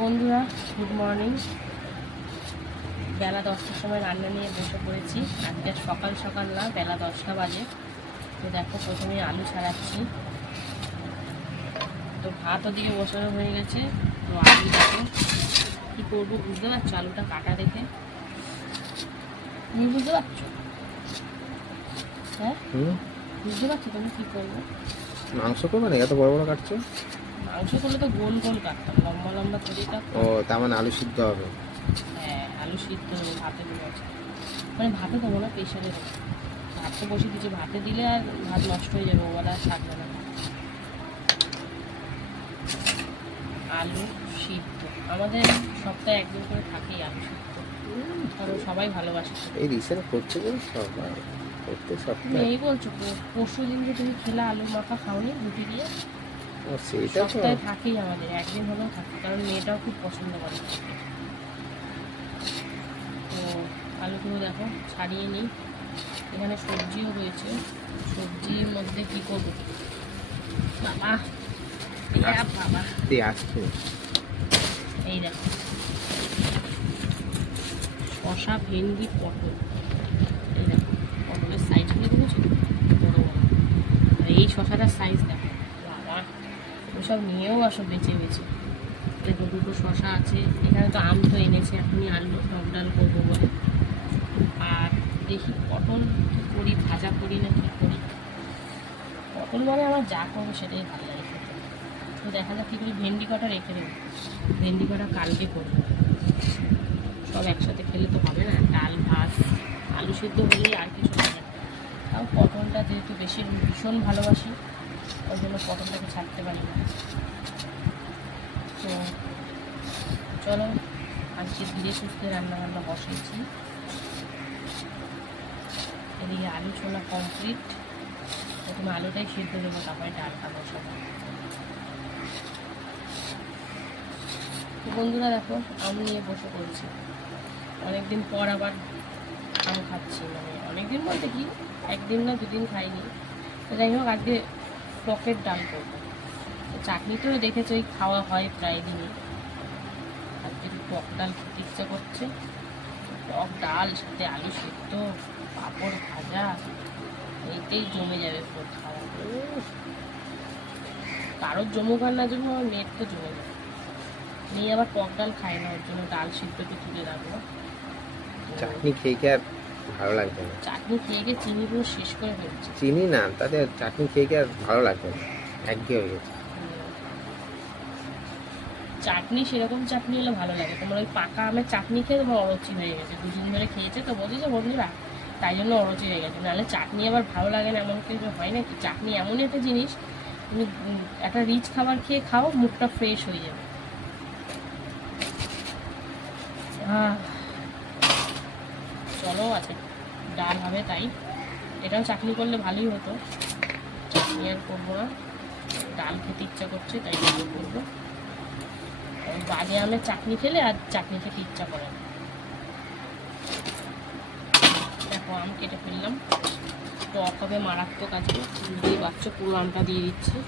বন্ধুরা good morning বেলা দশটার সময় রান্না নিয়ে বসে পড়েছি। আজকে সকাল সকাল না বেলা দশটা বাজে। তো দেখো প্রথমে আলু ছাড়াচ্ছি। তো ভাত ওদিকে বসানো হয়ে গেছে। তো আলু দেখো কী করব বুঝতে পারছ? আলুটা কাটা দেখে। তুমি বুঝতে পারছ? হ্যাঁ? বুঝতে পারছ তুমি কী করব? মাংস করবে না এত বড় বড় কাটছো? মাংস করলে তো গোল গোল কাটতাম লম্বা লম্বা করে কাটতাম ও তার মানে আলু সিদ্ধ হবে? হ্যাঁ আলু সিদ্ধ হবে ভাতে দেবো মানে ভাতে দেবো না প্রেশারে দেবো। বসে দিচ্ছি ভাতে দিলে আর ভাত নষ্ট হয়ে যাবে আর থাকবে না। আলু সিদ্ধ। আমাদের সপ্তাহে একদিন করে থাকেই আলু সিদ্ধ। কারণ সবাই ভালোবাসে। এই রিসেন্ট করছে যে সবাই? প্রত্যেক সপ্তাহে? এই বলছো পরশু দিন যে তুমি খেলা আলু মাখা খাওনি রুটি দিয়ে? তো সপ্তাহে থাকেই আমাদের একদিন হলেও থাকে কারণ মেয়েটাও খুব পছন্দ করে তো আলুগুলো দেখো ছাড়িয়ে নিই। এখানে সবজিও রয়েছে সবজির মধ্যে কি করব? বাবা বাবা। এই দেখো। শশা ভেন্ডি পটল। এই দেখো পটলের সাইজগুলো বড় বড়। এই শশাটার সাইজ দেখো। ওসব নিয়েও আসো বেঁচে বেঁচে দেখো দুটো শশা আছে, এখানে তো আম তো এনেছে, এখনই আনলো টক ডাল করব বলে। আর দেখি পটল কী করি, ভাজা করি না কী করি? পটল মানে আমার যা করব সেটাই ভালো লাগে তো দেখা যাক কী করি, ভেন্ডি কটা রেখে দেবো। ভেন্ডি কটা কালকে করব। সব একসাথে খেলে তো হবে না, ডাল, ভাত, আলু সিদ্ধ হলেই আর কিছু হবে না। তাও পটলটা যেহেতু বেশি ভীষণ ভালোবাসি ওই জন্য পটলটাকে ছাড়তে পারি না। তো চলো, আজকে ধীরে সুস্থে রান্না বান্না বসিয়েছি এদিকে আলু ছোলা কমপ্লিট প্রথমে আলুটাই সিদ্ধ দেবো, তারপরে ডালটা বসাবো। তো বন্ধুরা দেখো, আম নিয়ে বসে পড়েছি। অনেকদিন পর আবার আম খাচ্ছি মানে অনেকদিন বলতে কি, একদিন না দুদিন খাইনি। তো যাই হোক, আজকে টকের ডাল করব। তো চাটনিতেও দেখেছ ওই খাওয়া হয় প্রায় দিনই আজকে টক ডাল খেতে ইচ্ছা করছে, টক ডাল, সাথে আলু সিদ্ধ, পাঁপড় ভাজা এইটাই জমে যাবে খাওয়া। কারোর জমুক আর না জমুক, আমার মেয়ের তো জমে যাবে। মেয়ে আবার টক ডাল খায় না, ওর জন্য ডাল সিদ্ধকে তুলে রাখব। চাটনি খেয়ে খেয়ে ভালো লাগবে না। চাটনি খেয়ে গিয়ে চিনি পুরো শেষ করে ফেলছে। চিনি না তাতে চাটনি খেয়ে খেয়ে আর ভালো লাগবে না। একঘেয়ে হয়ে গেছে। চাটনি সেরকম চাটনি হলে ভালো লাগে। তোমার ওই পাকা আমের চাটনি খেয়ে তোমার অরুচি হয়ে গেছে। দুদিন ধরে খেয়েছে তো বলছি যে বন্ধুরা তাই জন্য অরুচি হয়ে গেছে। নাহলে চাটনি আবার ভালো লাগে না এমন কিছু হয় না কি চাটনি এমনই একটা জিনিস তুমি একটা রিচ খাবার খেয়ে খাও মুখটা ফ্রেশ হয়ে যাবে। আহ, চলো আছে, ডাল হবে তাই। এটাও চাটনি করলে ভালোই হতো। চাটনি আর করব না। ডাল খেতে ইচ্ছা করছে, তাই ডাল করব। বাজে আমের চাটনি খেলে আর চাটনি খেতে ইচ্ছা করে না। দেখো, আম কেটে ফেললাম। টক হবে মারাত্মক আজকে। বুঝতেই পারছ, পুরো আমটা দিয়ে দিচ্ছি।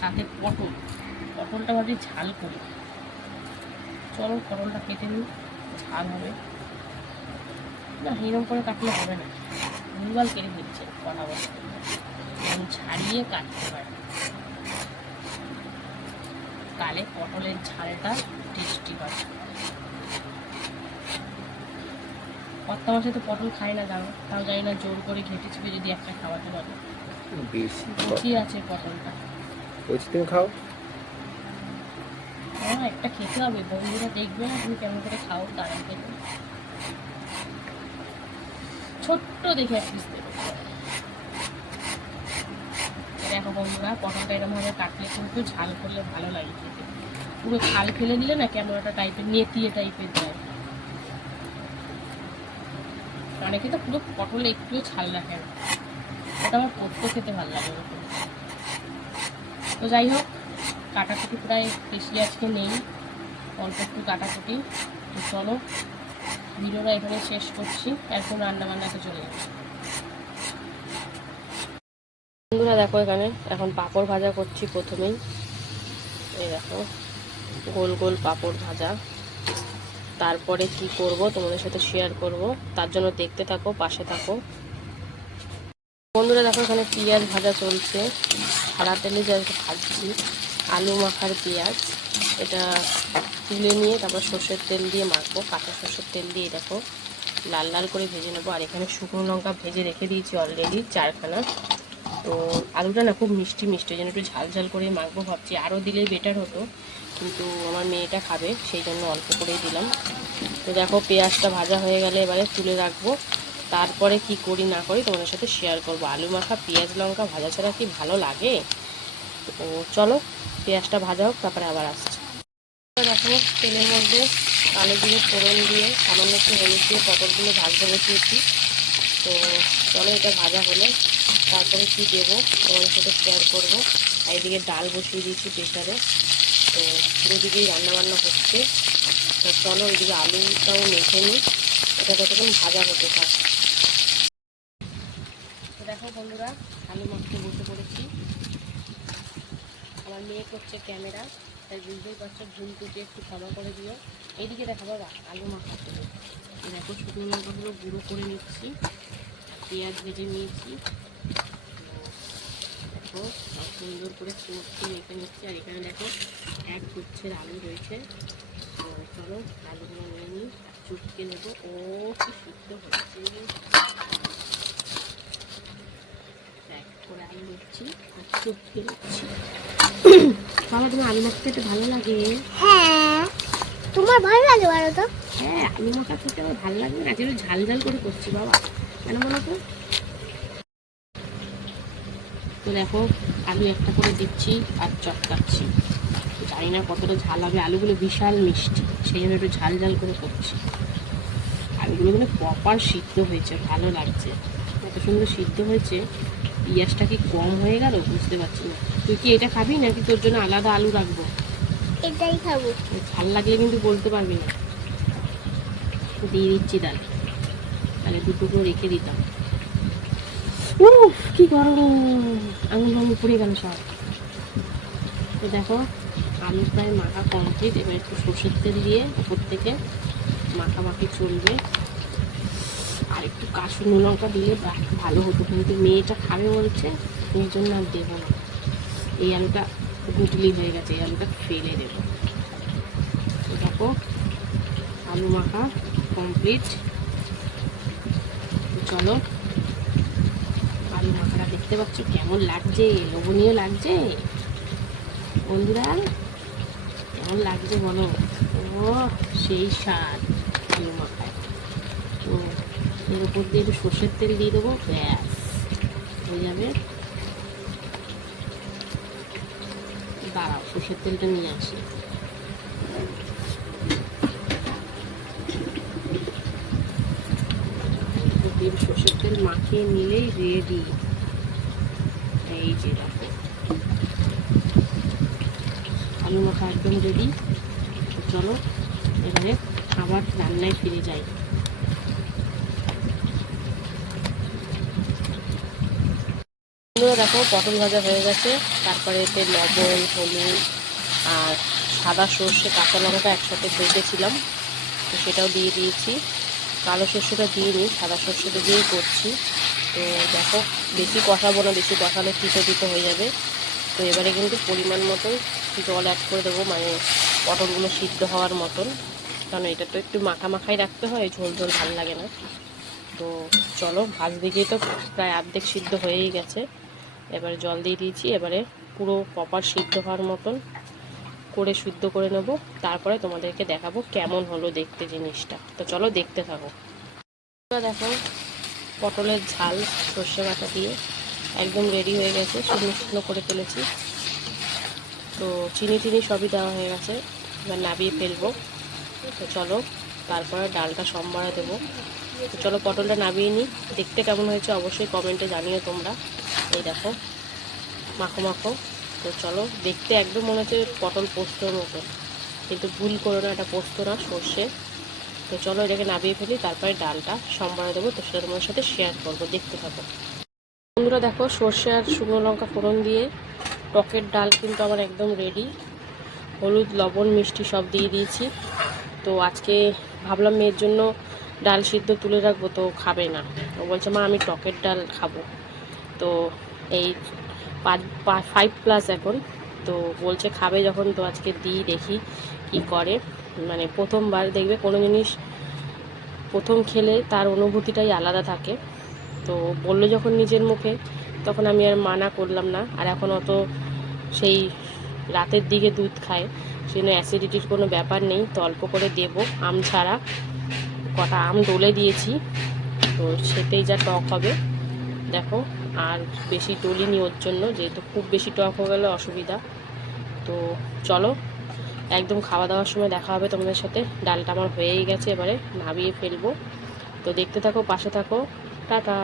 সাথে পটল। পটলটা ভাবছি ঝাল করি। চলো, পটলটা কেটে নিই। ঝাল হবে। না এরকম করে কাটলে হবে না। ভুলভাল কেটে দিচ্ছে বলতে আমি ছাড়িয়ে কাটতে পারি। তাহলে পটলের ঝালটা টেস্টি হয়। কর্তা মাসে তো পটল খাই না দাও তাও জানি না জোর করে ঘেটে ছিপে যদি একটা খাওয়াতে পারো। বেশি কচি আছে পটলটা? বলছি তুমি খাও? হ্যাঁ একটা খেতে হবে। বন্ধুরা দেখবে না তুমি কেমন করে খাও তারা খেতে। ছোট্ট দেখে এক দেখো বন্ধুরা, পটলটা এরকমভাবে কাটলে কিন্তু ঝাল করলে ভালো লাগে খেতে। পুরো খাল ফেলে দিলে না কেমন একটা টাইপের নেতিয়ে টাইপের যায়। অনেকে তো পুরো পটলে একটুও ছাল রাখে না। ওটা আমার পোস্ত খেতে ভালো লাগে। তো যাই হোক, কাটাকুটি প্রায় বেশি আজকে নেই। অল্প একটু কাটাকুটি। তো চলো ভিডিওটা এখানে শেষ করছি। এখন রান্না বান্নাতে চলে যাব। বন্ধুরা দেখো এখানে, এখন পাঁপড় ভাজা করছি প্রথমেই। এই দেখো, গোল গোল পাঁপড় ভাজা। তারপরে কি করব তোমাদের সাথে শেয়ার করব। তার জন্য দেখতে থাকো, পাশে থাকো। বন্ধুরা দেখো এখানে পেঁয়াজ ভাজা চলছে। সাদা তেলে ভাজছি, আলু মাখার পেঁয়াজ। এটা তুলে নিয়ে তারপর সর্ষের তেল দিয়ে মাখবো, কাঁচা সর্ষের তেল দিয়ে দেখো লাল লাল করে ভেজে নেব। আর এখানে শুকনো লঙ্কা ভেজে রেখে দিয়েছি অলরেডি চারখানা। তো আলুটা না খুব মিষ্টি মিষ্টি জন্য একটু ঝাল ঝাল করে মাখবো ভাবছি। আরও দিলেই বেটার হতো, কিন্তু আমার মেয়েটা খাবে, সেই জন্য অল্প করেই দিলাম। তো দেখো পেঁয়াজটা ভাজা হয়ে গেলে এবারে তুলে রাখব। তারপরে কি করি না করি তোমাদের সাথে শেয়ার করব। আলু মাখা, পেঁয়াজ লঙ্কা ভাজা ছাড়া কি ভালো লাগে? তো চলো, পেঁয়াজটা ভাজা হোক, তারপরে আবার আসছি। দেখো, তেলের মধ্যে কালো দিয়ে ফোড়ন দিয়ে সামান্য একটু হলুদ দিয়ে পটলগুলো ভাজতে বসিয়েছি। তো চলো এটা ভাজা হলে তারপরে কি দেবো? তোমাদের সাথে শেয়ার করব। আর এদিকে ডাল বসিয়ে দিয়েছি প্রেশারে তো দুদিকেই রান্নাবান্না হচ্ছে। তো চলো ওইদিকে আলুটাও মেখে নিই। এটা ততক্ষণ ভাজা হতে থাক। দেখো বন্ধুরা, আলু মাখতে বসে পড়েছি। আমার মেয়ে করছে ক্যামেরা। তাই বুঝতেই পারছ ভুল টুটে একটু ক্ষমা করে দিও। এইদিকে দেখো বাবা, আলু মাখা। এই দেখো, শুকনো লঙ্কাগুলো গুঁড়ো করে নিচ্ছি, পেঁয়াজ ভেজে নিয়েছি। দেখো, সব সুন্দর করে চটকে রেখে নিচ্ছি। আর এখানে দেখো, এক গুচ্ছের আলু রয়েছে। চলো, আলুগুলো নিয়ে নিই চটকে নেব। ও, কি শুদ্ধ হচ্ছে। আলু নিচ্ছি নিচ্ছি বাবা তোমার আলু মাখতে একটু ভালো লাগে? হ্যাঁ তোমার ভালো লাগে বলো তো? হ্যাঁ আলু মাখা খেতে আমার ভালো লাগবে না একটু ঝাল ঝাল করে করছি বাবা। কেন বলো তো? তো দেখো আলু একটা করে দিচ্ছি আর চটকাচ্ছি জানি না কতটা ঝাল হবে আলুগুলো বিশাল মিষ্টি সেই জন্য একটু ঝাল ঝাল করে করছি। আলুগুলো মানে প্রপার সিদ্ধ হয়েছে ভালো লাগছে। এত সুন্দর সিদ্ধ হয়েছে পেঁয়াজটা কি কম হয়ে গেল? বুঝতে পারছি না। তুই কি এটা খাবি নাকি তোর জন্য আলাদা আলু রাখব? এটাই খাব। ভালো লাগলে কিন্তু বলতে পারবি না। দিয়ে দিচ্ছি ডাল। তাহলে দুটো রেখে দিতাম। উফ কি গরম! আঙুল আঙুল পড়ে গেল সব। তো দেখো আলু প্রায় মাখা কমপ্লিট এবার একটু সর্ষের তেল দিয়ে উপর থেকে মাখামাখি চলবে। কাশুনি লঙ্কা দিলে ভালো হতো। কিন্তু মেয়েটা খাবে বলছে, এই জন্য আর দেবো না। এই আলুটা গুটলি হয়ে গেছে, এই আলুটা ফেলে দেবো। দেখো, আলু মাখা কমপ্লিট চলো, আলু মাখাটা দেখতে পাচ্ছ কেমন লাগছে, লোভনীয় লাগছে। বন্ধুরা, কেমন লাগছে বলো? ও সেই স্বাদ। এর উপর দিয়ে একটু সর্ষের তেল দিয়ে দেবো, ব্যাস, হয়ে যাবে। দাঁড়াও, সর্ষের তেলটা নিয়ে আসি। সর্ষের তেল মাখিয়ে নিলেই রেডি এই যে দেখো। আলু মাখা একদম রেডি চলো, এবারে আবার রান্নায় ফিরে যাই। বন্ধুরা দেখো, পটল ভাজা হয়ে গেছে। তারপরে এতে লবণ, হলুদ আর সাদা সর্ষে, কাঁচা লঙ্কা একসাথে ভেজেছিলাম তো সেটাও দিয়ে দিয়েছি। কালো সর্ষেটা দিয়ে নিই, সাদা সর্ষেটা দিয়েই করছি। তো দেখো, বেশি কষাবো না, বেশি কষালে তিতো তিতো হয়ে যাবে। তো এবারে কিন্তু পরিমাণ মতন জল অ্যাড করে দেবো মানে পটলগুলো সিদ্ধ হওয়ার মতন। কারণ এটা তো একটু মাখা মাখাই রাখতে হয় ঝোল ঝোল ভালো লাগে না। তো চলো ভাজ দিকেই তো প্রায় অর্ধেক সিদ্ধ হয়েই গেছে। এবারে জল দিয়ে দিয়েছি, এবারে পুরো প্রপার সিদ্ধ হওয়ার মতন করে সিদ্ধ করে নেব। তারপরে তোমাদেরকে দেখাবো কেমন হলো দেখতে জিনিসটা। তো চলো দেখতে থাকো। দেখো, পটলের ঝাল, সর্ষে বাটা দিয়ে একদম রেডি হয়ে গেছে, শুকনো শুকনো করে ফেলেছি। তো চিনি টিনি সবই দেওয়া হয়ে গেছে, এবার নাবিয়ে ফেলব। তো চলো, তারপরে ডালটা সম্বারে দেবো। তো চলো পটলটা নামিয়ে নিই, দেখতে কেমন হয়েছে অবশ্যই কমেন্টে জানিও তোমরা। এই দেখো, মাখো মাখো। তো চলো, দেখতে একদম মনে হচ্ছে পটল পোস্তর মতো। কিন্তু ভুল করো না, এটা পোস্ত না, সর্ষে। তো চলো এটাকে নামিয়ে ফেলি, তারপরে ডালটা সম্বারে দেবো, তো সেটা তোমার সাথে শেয়ার করব, দেখতে থাকো। বন্ধুরা দেখো, সর্ষে আর শুকনো লঙ্কা ফোড়ন দিয়ে টকের ডাল কিন্তু আমার একদম রেডি হলুদ, লবণ, মিষ্টি সব দিয়ে দিয়েছি। তো আজকে ভাবলাম মেয়ের জন্য ডাল সিদ্ধ তুলে রাখব, তো খাবে না। ও বলছে, মা, আমি টকের ডাল খাব। তো এই পাঁচ ফাইভ প্লাস এখন। তো বলছে খাবে যখন, তো আজকে দিই, দেখি কি করে। মানে প্রথমবার দেখবে কোনো জিনিস প্রথম খেলে তার অনুভূতিটাই আলাদা থাকে। তো বলল যখন নিজের মুখে, তখন আমি আর মানা করলাম না। আর এখন অত সেই রাতের দিকে দুধ খায়, সেজন্য অ্যাসিডিটির কোনো ব্যাপার নেই। তো অল্প করে দেব, আম ছাড়া। কটা আম ডলে দিয়েছি। তো সেটাই যা টক হবে। দেখো, আর বেশি ডলিনি ওর জন্য, যেহেতু খুব বেশি টক হয়ে গেলে, অসুবিধা। তো চলো, একদম খাওয়া দাওয়ার সময় দেখা হবে তোমাদের সাথে। ডালটা আমার হয়েই গেছে, এবারে নামিয়ে ফেলব। তো দেখতে থাকো, পাশে থাকো। টাটা।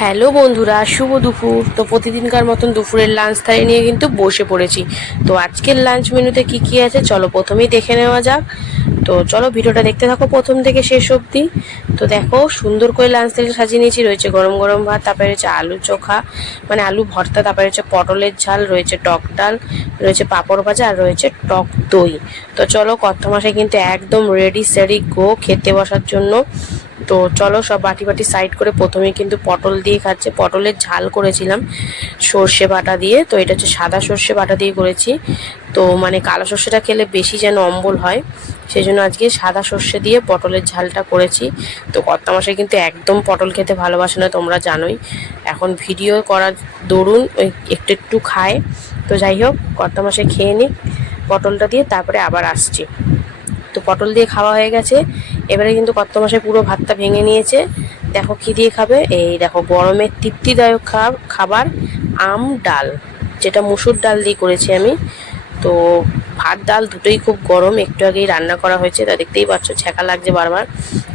হ্যালো বন্ধুরা, শুভ দুপুর। তো প্রতিদিনকার মতন দুপুরের লাঞ্চ থালি নিয়ে কিন্তু বসে পড়েছি। তো আজকের লাঞ্চ মেনুতে কি কি আছে? চলো প্রথমেই দেখে নেওয়া যাক। তো চলো ভিডিওটা দেখতে থাকো, প্রথম থেকে শেষ অবধি। তো দেখো, সুন্দর করে লাঞ্চ থেকে সাজিয়ে নিয়েছি, রয়েছে গরম গরম ভাত, তারপরে রয়েছে আলু চোখা মানে আলু ভর্তা, তারপরে রয়েছে পটলের ঝাল, রয়েছে টক ডাল, রয়েছে পাঁপড় ভাজা, আর রয়েছে টক দই। তো চলো কত মাসে কিন্তু একদম রেডি সেডি গো খেতে বসার জন্য। তো চলো সব বাটি বাটি সাইড করে প্রথমে কিন্তু পটল দিয়ে খাচ্ছে। পটলের ঝাল করেছিলাম সর্ষে বাটা দিয়ে। তো এটা হচ্ছে সাদা সর্ষে বাটা দিয়ে করেছি। তো মানে কালো সর্ষেটা খেলে বেশি যেন অম্বল হয় সেই জন্য আজকে সাদা সর্ষে দিয়ে পটলের ঝালটা করেছি। তো কর্তা মাসে কিন্তু একদম পটল খেতে ভালোবাসে না, তোমরা জানোই। এখন ভিডিও করার দরুন, ওই একটু একটু খায়। তো যাই হোক কর্তা মাসে খেয়ে নিক পটলটা দিয়ে, তারপরে আবার আসছি। তো পটল দিয়ে খাওয়া হয়ে গেছে। এবারে কিন্তু কত মাসে পুরো ভাতটা ভেঙে নিয়েছে। দেখো কি দিয়ে খাবে? এই দেখো, গরমের তৃপ্তিদায়ক খাবার আম ডাল, যেটা মুসুর ডাল দিয়ে করেছি আমি। তো ভাত ডাল দুটোই খুব গরম, একটু আগেই রান্না করা হয়েছে, তা দেখতেই পাচ্ছ, ছ্যাঁকা লাগছে বারবার।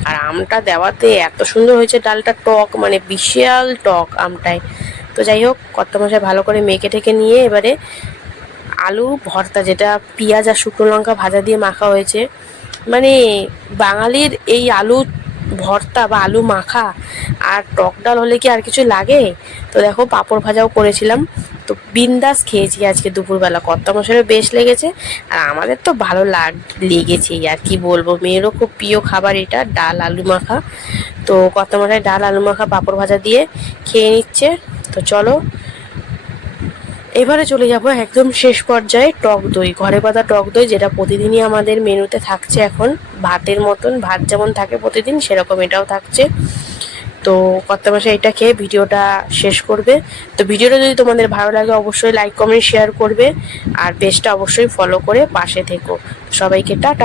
আর আমটা দেওয়াতে এত সুন্দর হয়েছে ডালটা টক মানে বিশাল টক আমটায় তো যাই হোক কত মাসে ভালো করে মেখে ঠেকে নিয়ে এবারে আলু ভর্তা, যেটা পেঁয়াজ আর শুকনো লঙ্কা ভাজা দিয়ে মাখা হয়েছে। মানে বাঙালির এই আলু ভর্তা বা আলু মাখা আর টক ডাল হলে কি আর কিছু লাগে? তো দেখো পাঁপড় ভাজাও করেছিলাম। তো বিন্দাস খেয়েছি আজকে দুপুরবেলা। কর্তা মশারও বেশ লেগেছে। আর আমাদের তো ভালো লাগ লেগেছেই। আর কি বলব? মেয়েরও খুব প্রিয় খাবার এটা, ডাল আলু মাখা। তো কর্তা মশাই ডাল, আলু মাখা, পাঁপড় ভাজা দিয়ে খেয়ে নিচ্ছে। তো চলো এবারে চলে যাব একদম শেষ পর্যায়ে টক দই, ঘরে পাতা টক দই যেটা প্রতিদিনই আমাদের মেনুতে থাকছে এখন। ভাতের মতন, ভাত যেমন থাকে প্রতিদিন, সেরকম এটাও থাকছে। তো কত মাসে এটা খেয়ে ভিডিওটা শেষ করবে। তো ভিডিওটা যদি তোমাদের ভালো লাগে, অবশ্যই লাইক কমেন্ট শেয়ার করবে। আর পেজটা অবশ্যই ফলো করে পাশে থেকো। সবাইকে টাটা।